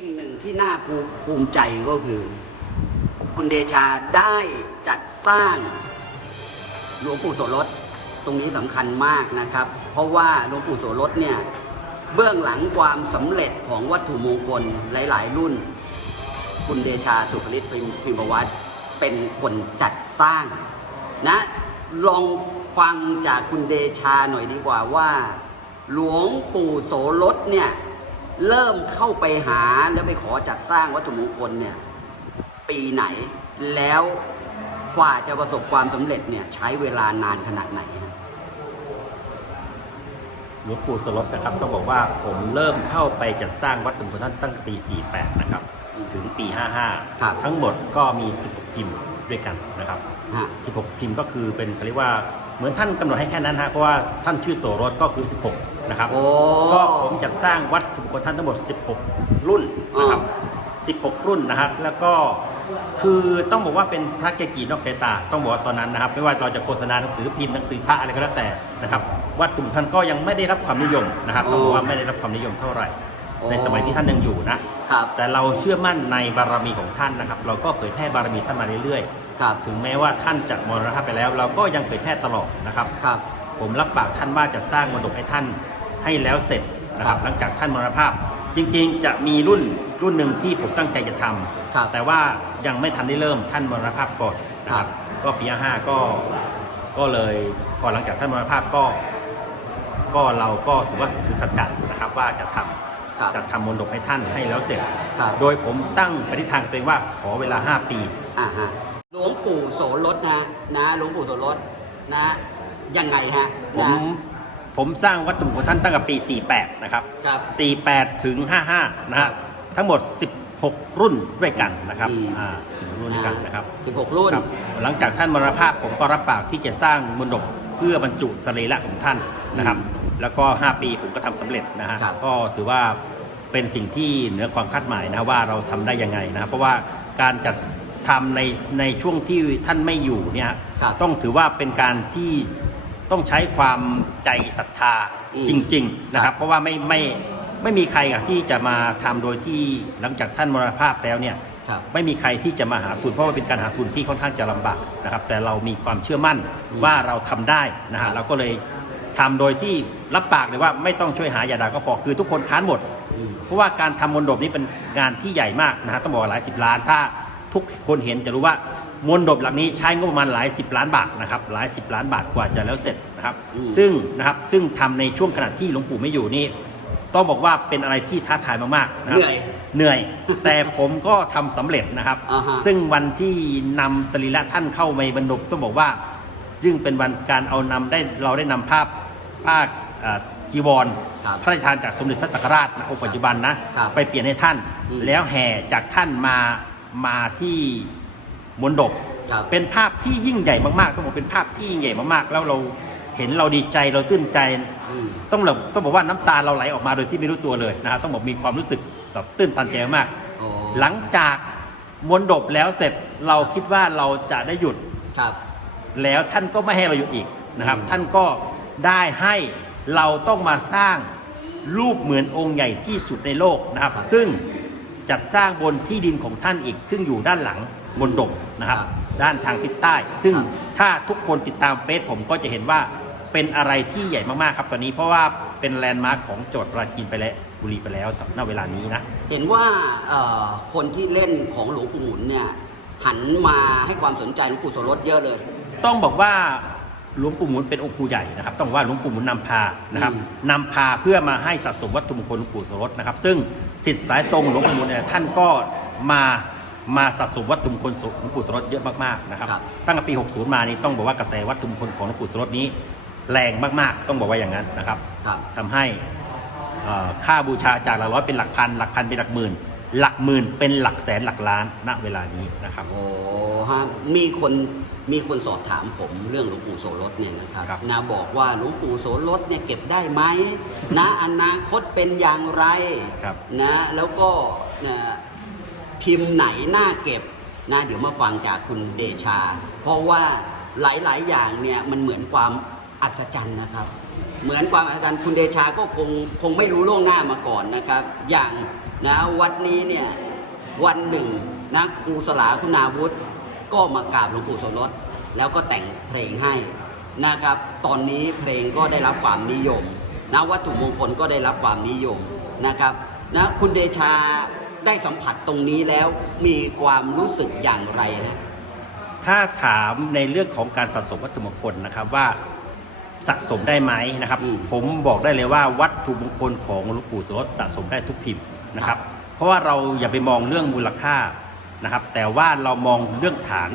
สิ่งหนึ่งที่น่าภูมิใจก็คือ คุณเดชาได้จัดสร้างหลวงปู่โสรสตรงนี้สำคัญมากนะครับ เพราะว่าหลวงปู่โสรสเนี่ยเบื้องหลังความสำเร็จของวัตถุมงคลหลาย ๆ รุ่น คุณเดชาสุภลิตพิมพิมพวัตรเป็นคนจัดสร้างนะลองฟังจากคุณเดชาหน่อยดีกว่าว่า หลวงปู่โสรสเนี่ย เริ่มเข้าไปหาแล้วไปขอจัดสร้างวัตถุมงคลเนี่ยปีไหนแล้วกว่าจะประสบความสำเร็จเนี่ยใช้เวลานานขนาดไหนฮะหลวงปู่สลดนะครับต้องบอกว่าผมเริ่มเข้าไปจัดสร้างวัดตุมพท่านตั้งแต่ปี 48 นะครับ ถึงปีครับ55 ทั้งหมดก็มี 16 พิมพ์ด้วยกันนะครับฮะ16 พิมพ์ก็คือเป็นเขาเรียกว่า เหมือนท่านกำหนดให้แค่นั้นฮะเพราะว่าท่านชื่อโสรสก็คือ 16 นะครับ โอ้ ก็ผมจัดสร้างวัดถุมพลท่านทั้งหมด 16 รุ่นนะครับ 16 รุ่นนะครับ แล้วก็คือต้องบอกว่าเป็นพระเกจินอกสายตา ต้องบอกว่าตอนนั้นนะครับ ไม่ว่าเราจะโฆษณาหนังสือพิมพ์หนังสือพระอะไรก็แล้วแต่นะครับวัดตุมท่านก็ยังไม่ได้รับความนิยมนะครับต้องบอกว่าไม่ได้รับความนิยมเท่าไหร่ โอ้ ในสมัยที่ท่านยังอยู่นะ ครับ แต่เราเชื่อมั่นในบารมีของท่านนะครับ เราก็เผยแพร่บารมีท่านมาเรื่อย ครับๆถึงแม้ว่าท่านจะมรณภาพไปแล้ว เราก็ยังเผยแพร่ตลอดนะครับ ครับ ผมรับปากท่านว่าจะสร้างมรดกให้ท่านให้แล้วเสร็จนะครับครับหลังจากท่านมรณภาพ จริงๆ จะมีรุ่นรุ่นหนึ่งที่ผมตั้งใจจะทำครับแต่ว่ายังไม่ทันได้เริ่มท่านมรณภาพก่อนนะคครัรับ บ ก็ปีห้าก็ก็เลยพอหลังจากท่านมรณภาพก็ ก็เราก็ถือว่าถือสัจจะนะครับ ว่าจะทำครับ จะทำมรดกให้ท่านให้แล้วเสร็จ ครับ โดยผมตั้งปฏิทานตัวเองว่าขอเวลา 5 ปี อ่าฮะห ลวงปู่โสรสนะนะหลวงปู่โสรสนะยังไงฮะผมนะผมสร้างวัตถุมงคลท่านตั้งแต่ปี 48 นะครับ ครับ48 ถึง 55 นะครัฮะบ ทั้งหมด 16 รุ่นด้วยกันนะครับอืมอ่า16รุ่นด้วยกันนะครับ สิบหกรุ่น ครับหลังจากท่านมรณภาพผมก็รับปากที่จะสร้างมณฑปเพื่อบรรจุสรีระของท่านนะครับ แล้วก็ 5 ปีผมก็ทำสำเร็จนะฮะครับก็ถือว่าเป็นสิ่งที่เหนือความคาดหมายนะว่าเราทำได้ยังไงนะครับเพราะว่าการจัด ทำในในช่วงที่ท่านไม่อยู่เนี่ยฮะครับ ต้องถือว่าเป็นการที่ต้องใช้ความใจศรัทธาอืมจริง ๆ นะครับ เพราะว่าไม่ไม่ไม่มีใครอะที่จะมาทำโดยที่หลังจากท่านมรณภาพแล้วเนี่ยครับ ไม่มีใครที่จะมาหาทุนเพราะว่าเป็นการหาทุนที่ค่อนข้างจะลำบากนะครับ แต่เรามีความเชื่อมั่นอืมว่าเราทำได้นะครัฮะบเราก็เลยทำโดยที่รับปากเลยว่าไม่ต้องช่วยหายาดาก็พอคือทุกคนค้านหมดอืมเพราะว่าการทำมนดบนี้เป็นงานที่ใหญ่มากนะฮะต้องบอกว่าหลายสิบล้าน ถ้า ทุกคนเห็นจะรู้ว่ามนดบหลังนี้ใช้งบประมาณหลายสิบล้านบาทนะครับหลายสิบล้านบาทกว่าจะแล้วเสร็จนะครับอืมซึ่งนะครับซึ่งทำในช่วงขณะที่หลวงปู่ไม่อยู่นี่ต้องบอกว่าเป็นอะไรที่ท้าทายมากๆนะคเหรับนื่อยเหนื่อย แต่ผมก็ทำสำเร็จนะครับอ่าฮะซึ่งวันที่นำสรีระท่านเข้าไปบรรดบต้องบอกว่าซึ่งเป็นวันการเอานำได้เราได้นำภาพภาคเอ่อจีวรครับพระราชทานจากสมเด็จพระสังฆราชนะองค์ปัจจุบันนะครับไปเปลี่ยนให้ท่านอืมแล้วแห่จากท่านมา มาที่มณฑปครับเป็นภาพที่ยิ่งใหญ่มากๆต้องบอกเป็นภาพที่ยิ่งใหญ่มากๆ แล้วเราเห็นเราดีใจเราตื้นใจ อืม ต้องแบบต้องบอกว่าน้ำตาเราไหลออกมาโดยที่ไม่รู้ตัวเลยนะครับต้องบอกมีความรู้สึกแบบตื้นตันใจมากโอ้หลังจากมนต์ดบแล้วเสร็จเราคิดว่าเราจะได้หยุด ครับ แล้วท่านก็ไม่ให้เราหยุดอีกนะครับ อืม ท่านก็ได้ให้เราต้องมาสร้างรูปเหมือนองค์ใหญ่ที่สุดในโลกนะครับ ซึ่ง จัดสร้างบนที่ดินของท่านอีก ซึ่งอยู่ด้านหลังบนดบนะครับ ด้านทางทิศใต้ ซึ่งถ้าทุกคนติดตามเฟซผมก็จะเห็นว่าเป็นอะไรที่ใหญ่มากๆครับตอนนี้เพราะว่าเป็นแลนด์มาร์คของจังหวัดปราจีนไปแล้วบุรีไปแล้วณเวลานี้นะ เห็นว่าเอ่อคนที่เล่นของหลวงปู่หมุนเนี่ยหันมาให้ความสนใจหลวงปู่โสรสเยอะเลย ต้องบอกว่า หลวงปู่หมุนเป็นองค์ครูใหญ่นะครับ ต้องบอกว่าหลวงปู่หมุนนำพานะครับอืมนำพาเพื่อมาให้สะสมวัตถุมงคลหลวงปู่โสรสนะครับ ซึ่งสิทธิ์สายตรงหลวงปู่หมุนเนี่ยท่านก็มามาสะสมวัตถุมงคลหลวงปู่โสรสเยอะมากๆนะครับครับตั้งแต่ปี 60 มานี่ต้องบอกว่ากระแสวัตถุมงคลของหลวงปู่โสรสนี้ แรงมากๆ ต้องบอกว่าอย่างนั้นนะครับครับทำให้เอ่อค่าบูชาจากหลักร้อยเป็นหลักพันหลักพันเป็นหลักหมื่น หลักหมื่นเป็นหลักแสนหลักล้านณเวลานี้นะครับ โอ้ฮะมีคนมีคนสอบถามผมเรื่องหลวงปู่โสรสเนี่ยนะครับครับ นะบอกว่าหลวงปู่โสรสเนี่ยเก็บได้ไหมนะ อนาคตเป็นอย่างไร ครับ นะแล้วก็นะพิมพ์ไหนน่าเก็บนะเดี๋ยวมาฟังจากคุณเดชา เพราะว่าหลายๆ อย่างเนี่ยมันเหมือนความอัศจรรย์นะครับ เหมือนความอัศจรรย์คุณเดชาก็คงคงไม่รู้ล่วงหน้ามาก่อนนะครับ อย่างนะวัดนี้เนี่ยวันหนึ่งนะครูสลาคุณาวุฒิก็มากราบหลวงปู่โสรสแล้วก็แต่งเพลงให้นะครับ ตอนนี้เพลงก็ได้รับความนิยมนะวัตถุมงคลก็ได้รับความนิยมนะครับนะคุณเดชาได้สัมผัสตรงนี้แล้วมีความรู้สึกอย่างไรนะถ้าถามในเรื่องของการสะสมวัตถุมงคลนะครับว่า สะสมได้ไหมนะครับอืมผมบอกได้เลยว่าวัตถุมงคลของหลวงปู่โสรสสะสมได้ทุกพิมพ์นะครับ เพราะว่าเราอย่าไปมองเรื่องมูลค่านะครับ แต่ว่าเรามองเรื่องฐาน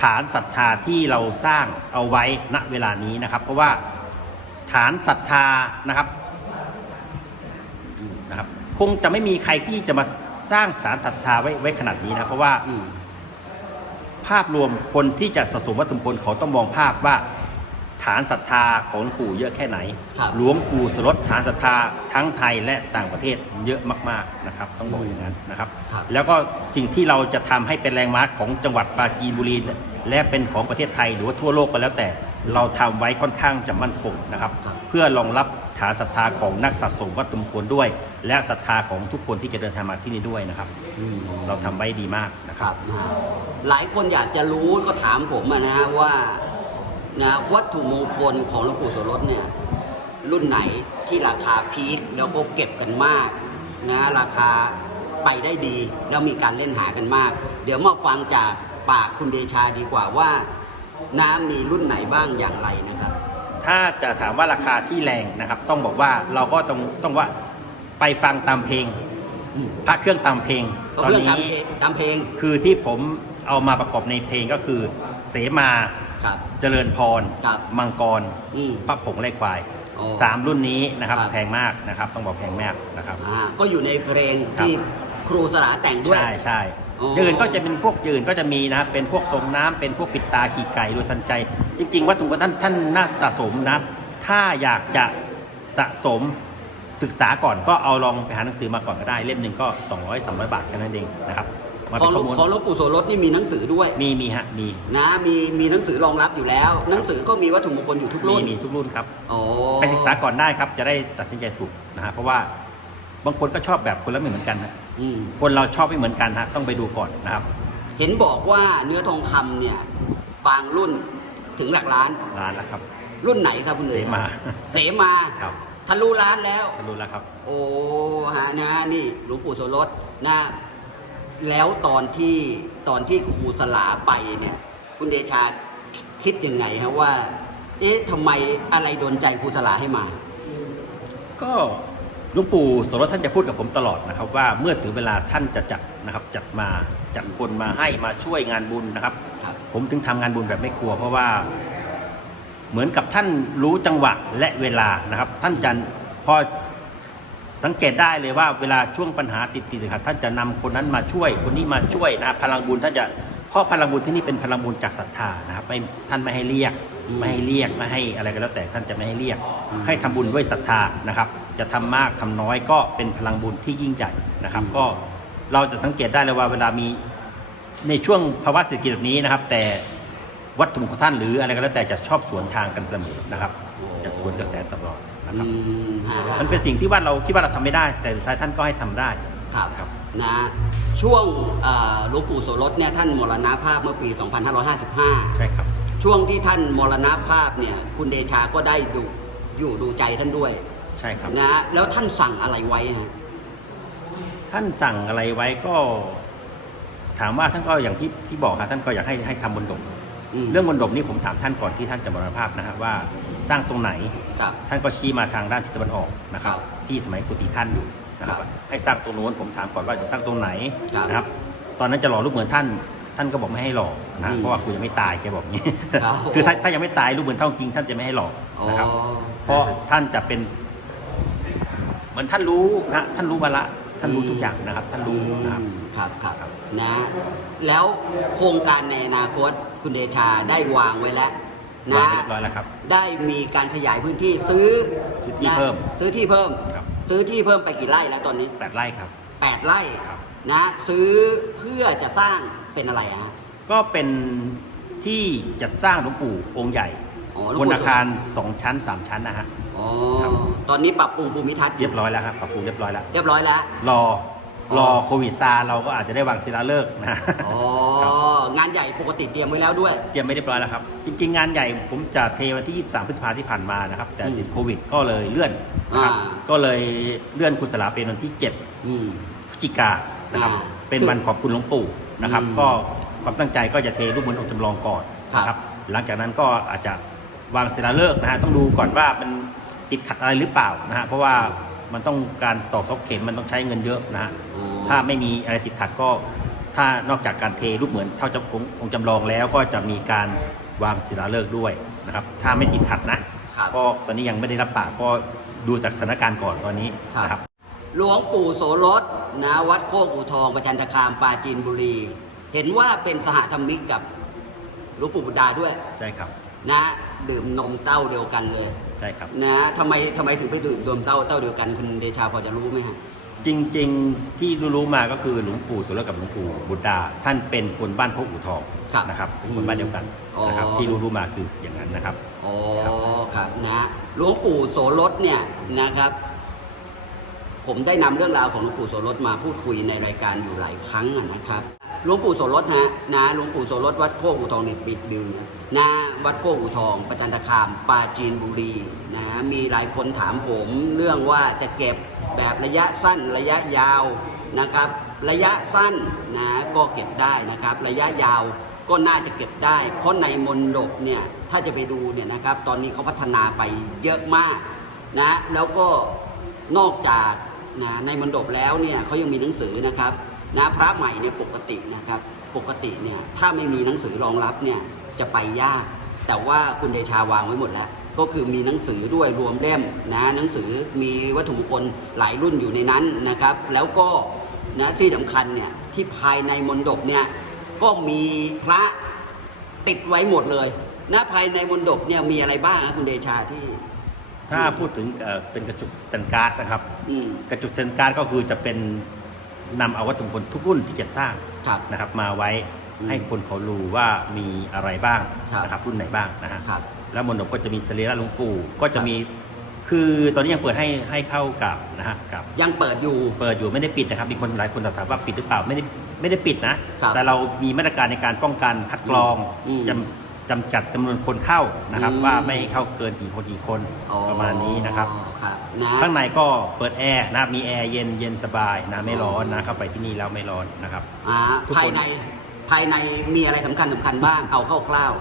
ฐานศรัทธาที่เราสร้างเอาไว้ณเวลานี้นะครับ เพราะว่าฐานศรัทธานะครับนะครับ คงจะไม่มีใครที่จะมาสร้างสารศรัทธาไว้ไว้ขนาดนี้นะเพราะว่าอืมภาพรวมคนที่จะสะสมวัตถุมงคลเขาต้องมองภาพว่า ฐานศรัทธาของหลวงปู่เยอะแค่ไหน ครับ หลวงปู่สรดฐานศรัทธาทั้งไทยและต่างประเทศเยอะมากๆนะครับ ต้องบอกอย่างนั้นนะครับ ครับ แล้วก็สิ่งที่เราจะทำให้เป็นแรงมาร์คของจังหวัดปราจีนบุรี และเป็นของประเทศไทยหรือว่าทั่วโลกก็แล้วแต่เราทำไว้ค่อนข้างจะมั่นคงนะครับ ครับเพื่อรองรับฐานศรัทธาของนักสะสมวัตถุมงคลด้วย และศรัทธาของทุกคนที่จะเดินทางมาที่นี่ด้วยนะครับ อืม เราทำไว้ดีมากนะคครับรับนะฮะหลายคนอยากจะรู้ก็ถามผมอะนะฮะว่า นะวัตถุมงคลของหลวงปู่โสรสเนี่ยรุ่นไหนที่ราคาพีคแล้วก็เก็บกันมากนะราคาไปได้ดีแล้วมีการเล่นหากันมาก เดี๋ยวมาฟังจากปากคุณเดชาดีกว่าว่าน้ำมีรุ่นไหนบ้างอย่างไรนะครับ ถ้าจะถามว่าราคาที่แรงนะครับ ต้องบอกว่าเราก็ต้องต้องว่าไปฟังตามเพลงอืมพระเครื่องตามเพลงก็ตอนเรื่องตามนี้เพลงตามเพลง คือที่ผมเอามาประกอบในเพลงก็คือเสมา ครับเจริญพรครับมังกรอืม พระผงไล่ควายโอ้สามรุ่นนี้นะครับครับ แพงมากนะครับ ต้องบอกแพงมากนะครับ อ่าก็อยู่ในเพลงครับที่ครูสลาแต่งด้วย ใช่ใช่อ๋อยืนก็จะเป็นพวกยืนก็จะมีนะครับเป็นพวกทรงน้ำเป็นพวกปิดตาขี่ไก่โดยทันใจ จริง ๆ วัตถุมงคลท่านท่านน่าสะสมนะครับถ้าอยากจะสะสมศึกษาก่อนก็เอาลองไปหาหนังสือมาก่อนก็ได้ เล่มหนึ่งก็ 200 300 บาทแค่นั้นเองนะครับ มาขเป็อนงหลข้วองมูลของหลวงปู่โสรสนี่มีหนังสือด้วยมีมีฮะมีนะมีมีหนังสือรองรับอยู่แล้ว หนังสือก็มีวัตถุมงคลอยู่ทุกมีรุ่นมีทุกรุ่นครับ โอ้ไปศึกษาก่อนได้ครับ จะได้ตัดสินใจถูกนะฮะเพราะว่าบางคนก็ชอบแบบคนละไม่เหมือนกันฮะอืมคนเราชอบไม่เหมือนกันฮะต้องไปดูก่อนนะครับเห็นบอกว่าเนื้อทองคำเนี่ยบางรุ่นถึงหลักล้าน ร้านแล้วครับ รุ่นไหนครับคุณเสมา เสมาครับทะลุล้านแล้วจะรู้แล้วครับ โอ้ฮะนะนี่หลวงปู่โสรสนะ แล้วตอนที่ตอนที่ครูสลาไปเนี่ย คุณเดชาคิดยังไงฮะว่า เอ๊ะทำไมอะไรโดนใจครูสลาให้มา ก็หลวงปู่โสรสท่านจะพูดกับผมตลอดนะครับ ว่าเมื่อถึงเวลาท่านจะจัดนะครับจัดมาจัดคนมาให้มาช่วยงานบุญนะครับ ครับ ผมถึงทำงานบุญแบบไม่กลัว เพราะว่า เหมือนกับท่านรู้จังหวะและเวลานะครับ ท่านจะพอ สังเกตได้เลยว่าเวลาช่วงปัญหาติดติดขัดท่านจะนำคนนั้นมาช่วย คนนี้มาช่วยนะครับพลังบุญท่านจะเพราะพลังบุญที่นี่เป็นพลังบุญจากศรัทธานะครับไม่ท่านไม่ให้เรียกอืมไม่ให้เรียกไม่ให้อะไรก็แล้วแต่ท่านจะไม่ให้เรียกอืมให้ทำบุญด้วยศรัทธานะครับ จะทำมากทำน้อยก็เป็นพลังบุญที่ยิ่งใหญ่นะครับ ก็เราจะสังเกตได้เลยว่าเวลามีในช่วงภาวะเศรษฐกิจแบบนี้นะครับ แต่วัตถุของท่านหรืออะไรก็แล้วแต่จะชอบสวนทางกันเสมอนะครับ จะสวนกระแสตลอด นะคอืรับมฮะฮะมันเป็นสิ่งที่ว่าเราคิดว่าเราทำไม่ได้ แต่สุดท้ายท่านก็ให้ทำได้ครับครับนะช่วงเอ่อหลวงปู่โสรสเนี่ยท่านมรณภาพเมื่อปี 2555 ใช่ครับ ช่วงที่ท่านมรณภาพเนี่ยคุณเดชาก็ได้ดูอยู่ดูใจท่านด้วย ใช่ครับนะแล้วท่านสั่งอะไรไว้ฮะท่านสั่งอะไรไว้ก็ ถามว่าท่านก็อย่างที่ที่บอกครับท่านก็อยากให้ให้ทำบนดบมเรื่องบนดบนี่ผมถามท่านก่อนที่ท่านจะมรณภาพนะฮะว่า สร้างตรงไหน ครับ ท่านก็ชี้มาทางด้านทิศตะวันออกนะครับครับ ที่สมัยกุฏิท่านอยู่นะครับ ครับให้สร้างตรงโน้นผมถามก่อนว่าจะสร้างตรงไหนครับนะครับ ตอนนั้นจะหล่อรูปเหมือนท่าน ท่านก็บอกไม่ให้หล่อนะอืมเพราะว่ากูยังไม่ตายแกบอกอย่างนี้ครับ คือถ้าถ้ายังไม่ตายรูปเหมือนเท่าจริงท่านจะไม่ให้หล่ออ๋อนะครับ เพราะท่านจะเป็นเหมือนท่านรู้นะท่านรู้มาละ ท่านรู้ทุกอย่างนะครับ ท่านรู้นะครับอืมครับครับ นะ แล้วโครงการในอนาคตคุณเดชาได้วางไว้แล้ว วางนะเรียบร้อยแล้วครับได้มีการขยายพื้นที่ซื้อซื้อที่นะเพิ่มซื้อที่เพิ่ม ครับ ซื้อที่เพิ่มไปกี่ไร่แล้วตอนนี้ แปดไร่ครับแปดไร่ครับ นะซื้อเพื่อจะสร้างเป็นอะไรอะฮะ ก็เป็นที่จัดสร้างหลวงปู่องค์ใหญ่อ๋อหลวงบปู่ นอาคารสองชั้นสามชั้นนะฮะ อ๋อครับ ตอนนี้ปรับปรุงภูมิทัศน์อเรียบร้อยแล้วครับปรับปรุงเรียบร้อยแล้ว เรียบร้อยแล้ว รอ รอโควิดซาเราก็อาจจะได้วางศิลาฤกษ์นะ อ๋อครับ งานใหญ่ปกติเตรียมไว้แล้วด้วย เตรียมไม่เรียบร้อยแล้วครับ จริงๆ งานใหญ่ผมจะเทวันที่ 23 พฤษภาที่ผ่านมานะครับ แต่ติดโควิดก็เลยเลื่อนนะครับอ่า ก็เลยเลื่อนคุณสลาเป็นวันที่อืม7พฤศจิกานะครับ อ่าเป็นวันขอบคุณหลวงปู่นะครับ อืมก็ความตั้งใจก็จะเทรูปเหมือนองค์จำลองก่อนครับนะครับ หลังจากนั้นก็อาจจะวางศิลาฤกษ์นะฮะต้องดูก่อนว่ามันติดขัดอะไรหรือเปล่านะฮะเพราะว่ามันต้องการต่อซอกเข็มมันต้องใช้เงินเยอะนะฮะอ๋อ ถ้าไม่มีอะไรติดขัดก็ ถ้านอกจากการเทรูปเหมือนเท่าจะองค์องค์จำลองแล้วก็จะมีการวางศิลาฤกษ์ด้วยนะครับ ถ้าไม่ติดขัดนะ ครับ ก็ตอนนี้ยังไม่ได้รับปากก็ดูจากสถานการณ์ก่อนตอนนี้นะครับ หลวงปู่โสรสนะวัดโคกอูทองประจันตคามปราจีนบุรี เห็นว่าเป็นสหธรรมิกกับหลวงปู่บุตรดาด้วย ใช่ครับ นะดื่มนมเต้าเดียวกันเลย ใช่ครับ นะทำไมทำไมถึงไปดื่มนมเต้าเต้าเดียวกันคุณเดชาพอจะรู้ไหมฮะ จริงๆที่รู้ๆมาก็คือหลวงปู่สุรกับหลวงปู่บุตรดาท่านเป็นคนบ้านโคกอู่ทองครับนะครับเป็นคนบ้านเดียวกันอ๋อนะครับที่รู้ๆมาคืออย่างนั้นนะครับ อ๋อครับนะหลวงปู่โสรสเนี่ยนะครับ ผมได้นำเรื่องราวของหลวงปู่โสรสมาพูดคุยในรายการอยู่หลายครั้งอะนะครับหลวงปู่โสรสฮะนะหลวงปู่โสรสวัดโคกอูทองนี่ปิดบิวนะนะวัดโคกอูทอง ประจันตคามปราจีนบุรีนะมีหลายคนถามผมเรื่องว่าจะเก็บ แบบระยะสั้นระยะยาวนะครับ ระยะสั้นนะก็เก็บได้นะครับ ระยะยาวก็น่าจะเก็บได้ เพราะในมนดบเนี่ยถ้าจะไปดูเนี่ยนะครับตอนนี้เขาพัฒนาไปเยอะมากนะแล้วก็นอกจากนะในมณฑปแล้วเนี่ยเขายังมีหนังสือนะครับนะพระใหม่เนี่ยปกตินะครับปกติเนี่ยถ้าไม่มีหนังสือรองรับเนี่ยจะไปยาก แต่ว่าคุณเดชาวางไว้หมดแล้ว ก็คือมีหนังสือด้วยรวมเล่มนะหนังสือมีวัตถุมงคลหลายรุ่นอยู่ในนั้นนะครับ แล้วก็นะที่สำคัญเนี่ยที่ภายในมณฑปเนี่ยก็มีพระติดไว้หมดเลยนะภายในมณฑปเนี่ยมีอะไรบ้างนะคุณเดชาที่ ถ้าพูดถึงเอ่อเป็นกระจุกสแตนการ์ดนะครับ อืม กระจุกสแตนการ์ดก็คือจะเป็นนำเอาวัตถุมงคลทุกรุ่นที่จะสร้างครับนะครับมาไว้อืมให้คนเขารู้ว่ามีอะไรบ้างครับ นะครับรุ่นไหนบ้างนะฮะ ครับ แล้วมณฑปก็จะมีสรีระหลวงปู่ก็จะมี คือตอนนี้ยังเปิดให้ให้เข้ากับนะฮะกับ ยังเปิดอยู่ เปิดอยู่ไม่ได้ปิดนะครับ มีคนหลายคนถามว่าปิดหรือเปล่าไม่ได้ไม่ได้ปิดนะ ครับแต่เรามีมาตรการในการป้องกันคัดกรองอืมจำจำกัดจำนวนคนเข้านะครับ อืม ว่าไม่เข้าเกินกี่คนกี่คนอ๋อประมาณนี้นะครับ ครับนะข้างในก็เปิดแอร์นะครับมีแอร์เย็นเย็นสบายนะไม่ร้อนนะเข้าไปที่นี่แล้วไม่ร้อนนะครับ อ่าทุกคน ภายในภายในมีอะไรสำคัญสำคัญบ้างเอาคร่าว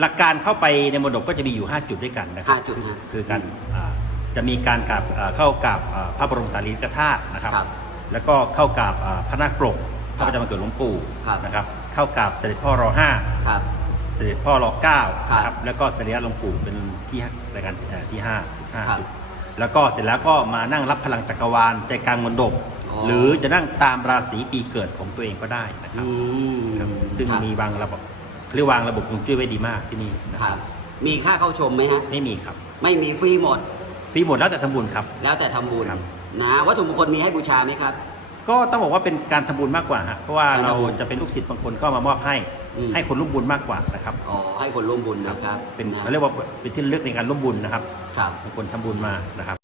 หลักการเข้าไปในมณฑปก็จะมีอยู่ 5 จุดด้วยกันนะครัห้าจุดฮะคือการอ่าจะมีการกราบอ่าเข้ากับอ่าพระบรมสารีริกธาตุนะครับ ครับแล้วก็เข้ากับอ่าพระนาคปรกคพรับระประจำวันเกิดหลวงปู่ครับ นะครับ เข้ากับเสด็จพ่อรอห้าๆครับ เสด็จพ่อรอเก้าครับนะครับแล้วก็สรีระหลวงปู่เป็นที่ห้ารายการเอ่อที่ห้าห้าครับจุดแล้วก็เสร็จแล้วก็มานั่งรับพลังจักรวาลใจกลางมณฑปอ๋อ หรือจะนั่งตามราศีปีเกิดของตัวเองก็ได้นะครัอืบมครับซึ่งครับมีวางระบบ เรียกวางระบบฮวงจุ้ยไว้ดีมากที่นี่นะคครัรับบมีค่าเข้าชมไหมฮะ ไม่มีครับไม่มีฟรีหมด ฟรีหมดแล้วแต่ทำบุญครับ แล้วแต่ทำบุญครับ นะวัตถุมงคลมีให้บูชาไหมครับ ก็ต้องบอกว่าเป็นการทำบุญมากกว่าฮะเพราะว่าการเราทำบุญจะเป็นลูกศิษย์บางคนก็มามอบให้ อืม ให้คนร่วมบุญมากกว่านะครับอ๋อให้คนร่วมบุญนะครับเป็นนะเขาเรียกว่าเป็นที่ระลึกในการร่วมบุญนะครับครับ บางคนทำบุญมานะครับ